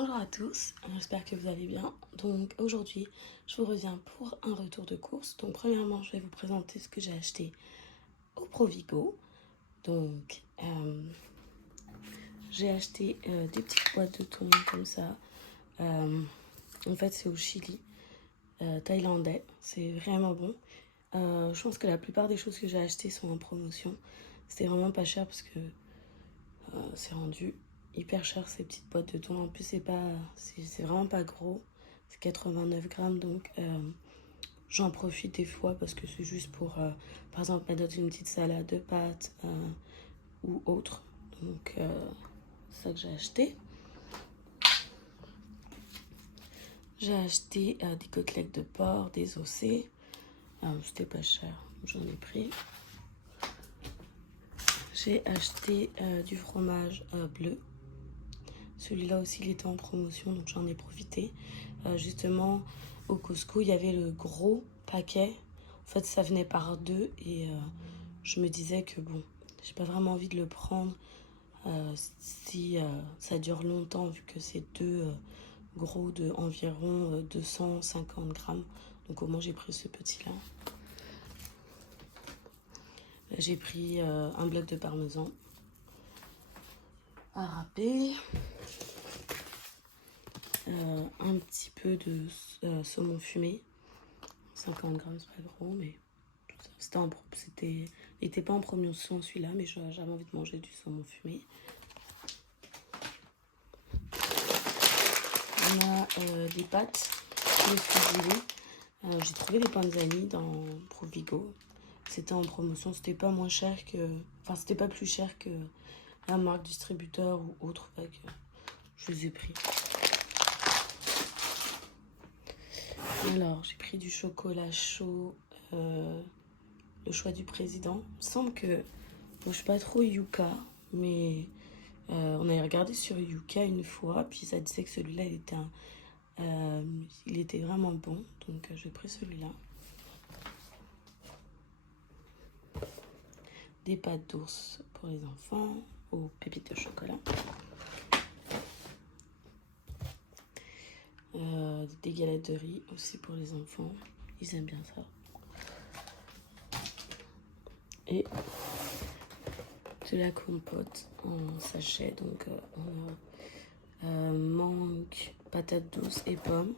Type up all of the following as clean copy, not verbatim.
Bonjour à tous, j'espère que vous allez bien. Donc aujourd'hui, je vous reviens pour un retour de course. Donc premièrement, je vais vous présenter ce que j'ai acheté au Provigo. Donc j'ai acheté des petites boîtes de thon comme ça. En fait, c'est au Chili, thaïlandais. C'est vraiment bon. Je pense que la plupart des choses que j'ai achetées sont en promotion. C'était vraiment pas cher parce que c'est rendu hyper cher ces petites boîtes de thon. En plus, c'est vraiment pas gros. C'est 89 grammes, donc j'en profite des fois parce que c'est juste pour, par exemple, mettre dans une petite salade de pâtes ou autre. Donc, c'est ça que j'ai acheté. J'ai acheté des côtelettes de porc, des ossets. C'était pas cher, j'en ai pris. J'ai acheté du fromage bleu. Celui-là aussi, il était en promotion, donc j'en ai profité. Justement, au Costco, il y avait le gros paquet. En fait, ça venait par deux et je me disais que bon, j'ai pas vraiment envie de le prendre si ça dure longtemps, vu que c'est deux gros de environ 250 grammes. Donc au moins, j'ai pris ce petit-là. J'ai pris un bloc de parmesan à râper. Un petit peu de saumon fumé, 50 grammes, c'est pas gros, mais il n'était pas en promotion celui-là, mais j'avais envie de manger du saumon fumé. On a des pâtes, le fusilli. J'ai trouvé des panzani dans Provigo. C'était en promotion, c'était pas moins cher que, enfin c'était pas plus cher que la marque distributeur ou autre, fait que je les ai pris. Alors, j'ai pris du chocolat chaud, le choix du président. Il me semble que, bon, je suis pas trop Yuka, mais on avait regardé sur Yuka une fois, puis ça disait que celui-là, il était vraiment bon, donc j'ai pris celui-là. Des pâtes d'ours pour les enfants, aux pépites de chocolat. Des galettes de riz aussi pour les enfants, ils aiment bien ça. Et de la compote en sachet, donc on a mangue, patates douces et pommes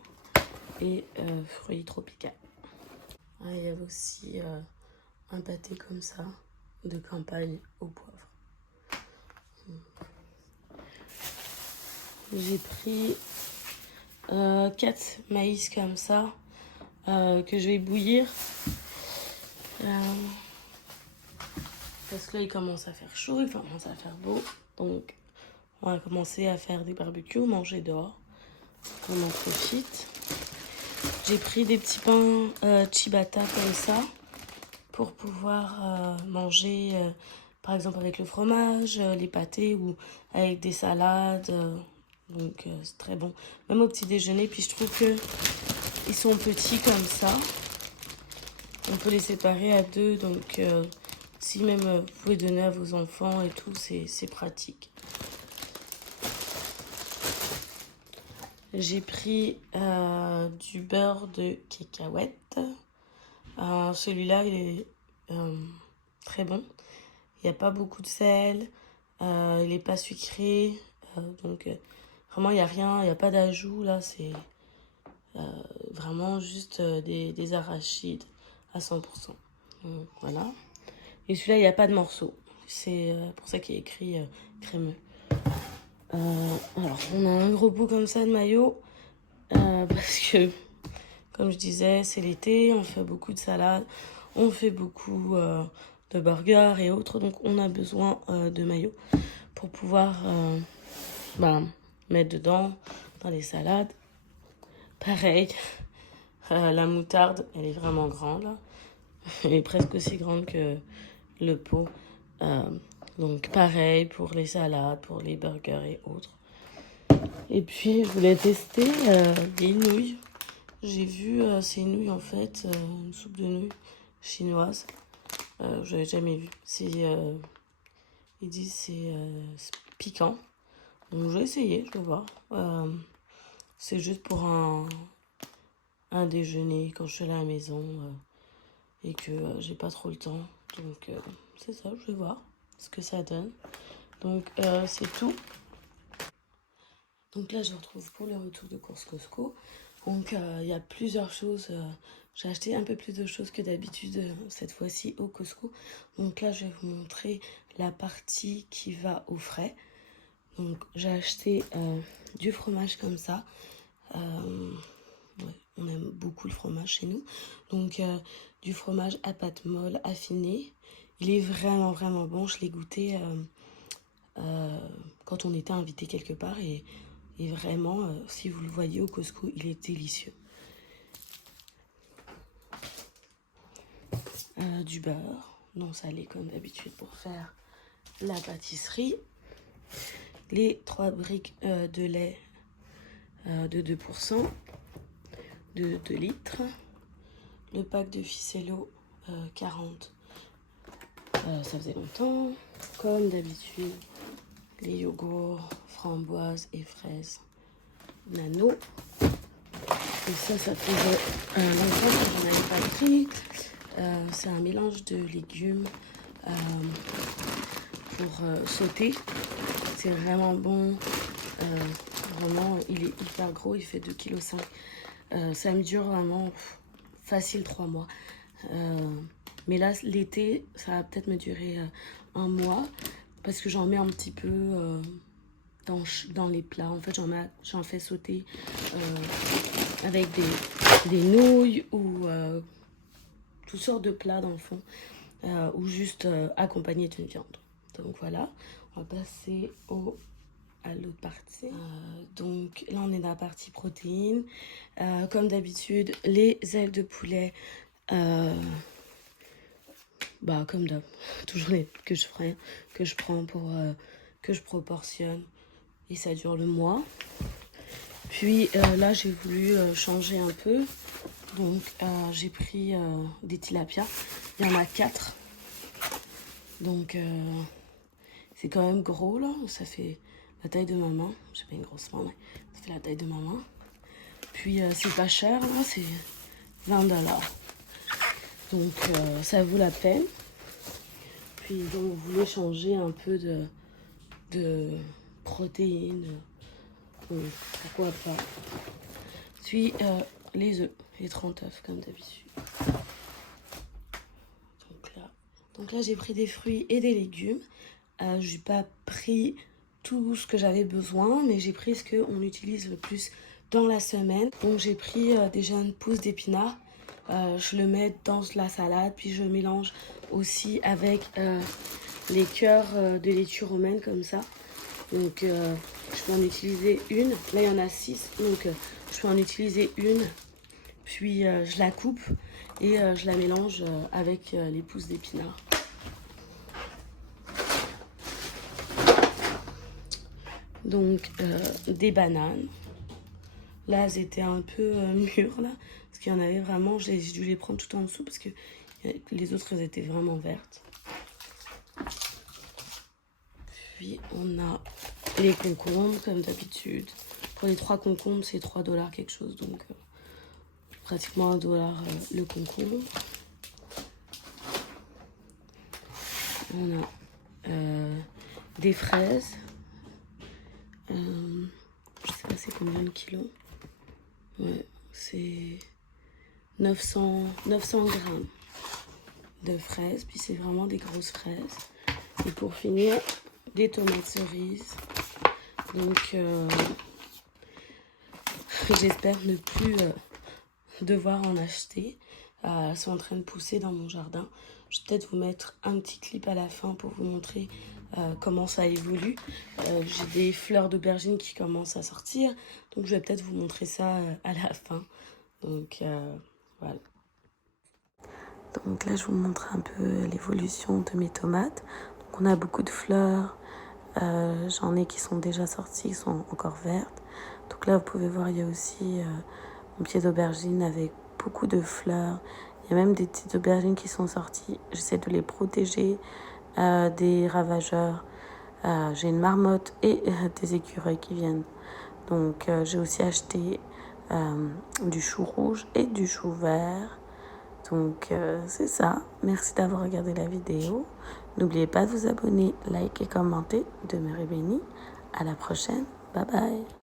et fruits tropicaux. Il y avait aussi un pâté comme ça de campagne au poivre. J'ai pris 4 maïs comme ça que je vais bouillir parce que là il commence à faire chaud, il commence à faire beau, donc on va commencer à faire des barbecues, manger dehors, on en profite. J'ai pris des petits pains ciabatta comme ça pour pouvoir manger par exemple avec le fromage, les pâtés ou avec des salades. Donc c'est très bon, même au petit déjeuner. Puis je trouve que ils sont petits comme ça, on peut les séparer à deux, donc si même vous pouvez donner à vos enfants et tout, c'est pratique. J'ai pris du beurre de cacahuète. Celui-là, il est très bon. Il n'y a pas beaucoup de sel. Il n'est pas sucré. Donc, vraiment, il n'y a rien. Il n'y a pas d'ajout. Là, c'est vraiment juste des arachides à 100%. Donc, voilà. Et celui-là, il n'y a pas de morceaux. C'est pour ça qu'il est écrit crémeux. Alors, on a un gros pot comme ça de mayo. Parce que, comme je disais, c'est l'été. On fait beaucoup de salades. On fait beaucoup de burgers et autres. Donc, on a besoin de mayo pour pouvoir mettre dedans dans les salades. Pareil, la moutarde, elle est vraiment grande. Là. Elle est presque aussi grande que le pot. Donc pareil pour les salades, pour les burgers et autres. Et puis je voulais tester des nouilles. J'ai vu ces nouilles en fait, une soupe de nouilles chinoise. Je n'avais jamais vu. Ils disent c'est piquant. Donc je vais essayer, je vais voir. C'est juste pour un déjeuner quand je suis à la maison et que j'ai pas trop le temps. Donc c'est ça, je vais voir ce que ça donne. Donc c'est tout. Donc là je retrouve pour le retour de course Costco. Donc il y a plusieurs choses. J'ai acheté un peu plus de choses que d'habitude cette fois-ci au Costco. Donc là je vais vous montrer la partie qui va au frais. Donc j'ai acheté du fromage comme ça. Ouais, on aime beaucoup le fromage chez nous. Donc du fromage à pâte molle affiné. Il est vraiment vraiment bon. Je l'ai goûté quand on était invité quelque part et vraiment, si vous le voyez au Costco, il est délicieux. Du beurre non salé comme d'habitude pour faire la pâtisserie. Les 3 briques de lait de 2%, de 2 litres. Le pack de ficello 40. Ça faisait longtemps. Comme d'habitude, les yogourts, framboises et fraises nano. Et ça faisait longtemps que j'en avais pas pris. C'est un mélange de légumes pour sauter. C'est vraiment bon. Vraiment, il est hyper gros. Il fait 2,5 kg. Ça me dure vraiment facile 3 mois. Mais là, l'été, ça va peut-être me durer 1 mois. Parce que j'en mets un petit peu dans les plats. En fait, j'en fais sauter avec des nouilles ou toutes sortes de plats dans le fond. Ou juste accompagné d'une viande. Donc voilà, on va passer à l'autre partie. Donc là, on est dans la partie protéines. Comme d'habitude, les ailes de poulet. Comme d'hab, toujours les que je prends pour que je proportionne et ça dure le mois. Puis là j'ai voulu changer un peu, donc j'ai pris des tilapias. Il y en a 4, donc c'est quand même gros là, ça fait la taille de ma main. J'ai pas une grosse main, mais ça fait la taille de ma main. Puis c'est pas cher là, c'est 20 $. Donc ça vaut la peine. Puis donc vous voulez changer un peu de protéines, donc pourquoi pas. Puis les œufs, les 30 œufs comme d'habitude. Donc là j'ai pris des fruits et des légumes. J'ai pas pris tout ce que j'avais besoin, mais j'ai pris ce qu'on utilise le plus dans la semaine. Donc j'ai pris déjà une pousse d'épinards. Je le mets dans la salade, puis je mélange aussi avec les cœurs de laitue romaine comme ça. Donc je peux en utiliser une. Là il y en a 6, donc je peux en utiliser une. Puis je la coupe et je la mélange avec les pousses d'épinards. Donc des bananes. Là elles étaient un peu mûres là, parce qu'il y en avait vraiment, j'ai dû les prendre tout en dessous parce que les autres elles étaient vraiment vertes. Puis on a les concombres comme d'habitude. Pour les 3 concombres c'est 3 $ quelque chose, donc pratiquement 1 $ le concombre. On a des fraises. Je sais pas c'est combien le kilo. Ouais, c'est 900 grammes de fraises. Puis c'est vraiment des grosses fraises. Et pour finir, des tomates cerises. Donc j'espère ne plus devoir en acheter. Elles sont en train de pousser dans mon jardin. Je vais peut-être vous mettre un petit clip à la fin pour vous montrer comment ça évolue. J'ai des fleurs d'aubergine qui commencent à sortir. Donc je vais peut-être vous montrer ça à la fin. Donc voilà. Donc là je vous montre un peu l'évolution de mes tomates. Donc on a beaucoup de fleurs. J'en ai qui sont déjà sorties, qui sont encore vertes. Donc là vous pouvez voir il y a aussi mon pied d'aubergine avec beaucoup de fleurs. Il y a même des petites aubergines qui sont sorties. J'essaie de les protéger des ravageurs. J'ai une marmotte et des écureuils qui viennent. Donc j'ai aussi acheté du chou rouge et du chou vert. Donc c'est ça. Merci d'avoir regardé la vidéo. N'oubliez pas de vous abonner, liker et commenter. Demeurez bénis. À la prochaine. Bye bye.